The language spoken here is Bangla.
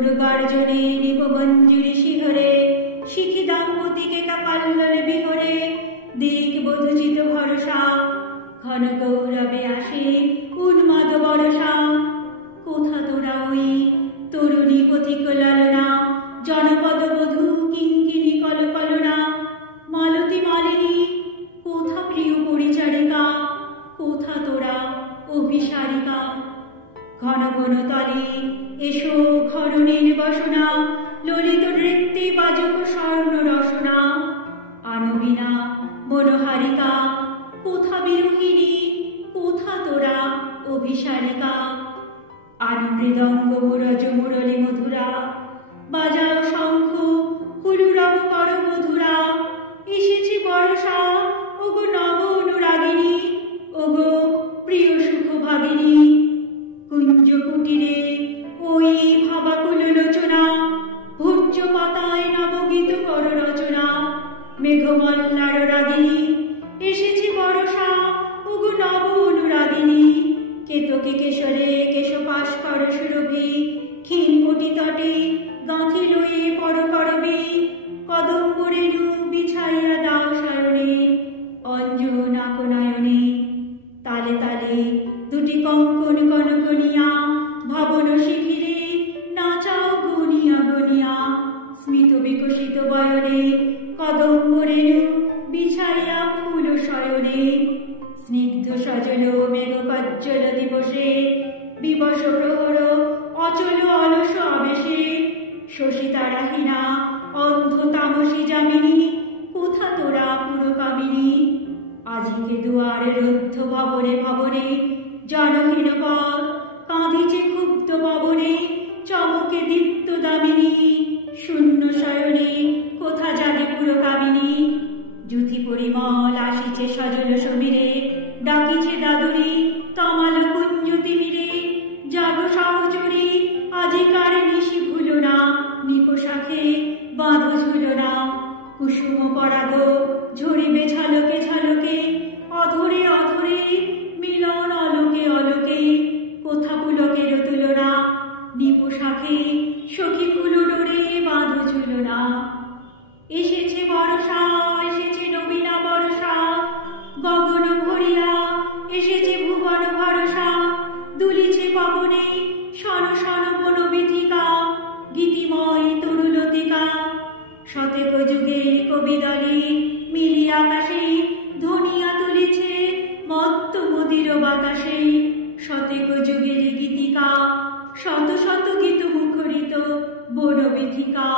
গুরুগর্জনে নিপমঞ্জুরি শিহরে শিখি দাম্পতিকে কাকাল্লল বিহরে দিক বধুচিত ভরসা ঘন গৌরবে আসে উন্মাদ বরসা। কোথা তোরা ওই তরুণী পথিক লালনা জনপদ বধূ কিঙ্কিণী কলকলনা মালতী মালিনী কোথা প্রিয় পরিচারিকা কোথা তোরা অভিসারিকা। ঘন ঘন তলে এসো ঘরণীর বসনা ললিত নৃত্যে বাজক স্বর্ণ রসনা আনবিনা মনোহারিকা কোথা বিরোহিণী কোথা তোরা অভিসারিকা। আনো মৃদঙ্গ মুরজ মুরলী মধুরা বাজাও শঙ্খ হুলুরব কর মধুরা এসেছি বরসা ওগো নব অনুরাগিনী ওগো প্রিয় সুখ ভাগিনী। কুঞ্জ কুটিরে ওই ভাবাকুল লোচনা ভূর্য পাতায় নবগীত কর রচনা মেঘমল্লার রাগিনী এসেছি বরসা ওগো নব অনুরাগিনী। কেতকী কেশরে কেশপাশ কর সুরভি ক্ষীণ কোটি তটে গাঁথি লয়ে পর করবে কদম্ব রেণু বিছাইয়া দাও সায়নে অঞ্জনা কোনায়নে। তালে তালে দুটি কঙ্কন কনকনিয়া ভাবন শিখিরে নাচাও গনিয়া গনিয়া স্মিত বিকশিত বয়নে কদম্ব রেণু বিছাইয়া ফুল শয়নে। স্নিগ্ধ সজল মেঘকজ্জল দিবসে বিবশ প্রহর অচল অলস আবেশে শশী তারাহীনা অন্ধ তামসী যামিনী কোথা তোরা পুরকামিনী। আজিকে দুয়ারে রুদ্ধ ভবনে ভবনে জনহীন পথ কাঁদিছে ক্ষুব্ধ পবনে চমকে দীপ্ত দামিনী শূন্য শয়নে কোথা জাগে পুরকামিনী। যুথি পরিমল আসিছে সজল সমীরে ডাকিছে দাদুরি তমাল কুঞ্জ তিমিরে জাগ সহচরী আজিকার নিশি ভুলো না নিপোশাখে বাঁধো ঝুলো না কুসুম পরাগ ঝরিবে ঝালকে ঝালকে অধরে অধরে মিলন অলোকে অলোকে কোথা পুলকের তুলনা নিপোশাখে সখী ফুলো ডোরে বাঁধো ঝুলো না। এসেছে বর্ষা এসেছে নবীনা বর্ষা গগন ভরিয়া এসেছে ভুবন ভরসা দুলিছে পবনে শন শন বন বিথিকা গীতিময় তরুলতিকা। শতেক যুগের কবি দলে মিলিয়া আকাশে ধ্বনিয়া তুলিছে মত্ত মুদির বাতাসে শতেক যুগের গীতিকা শত শত গীত মুখরিত বন বিথিকা।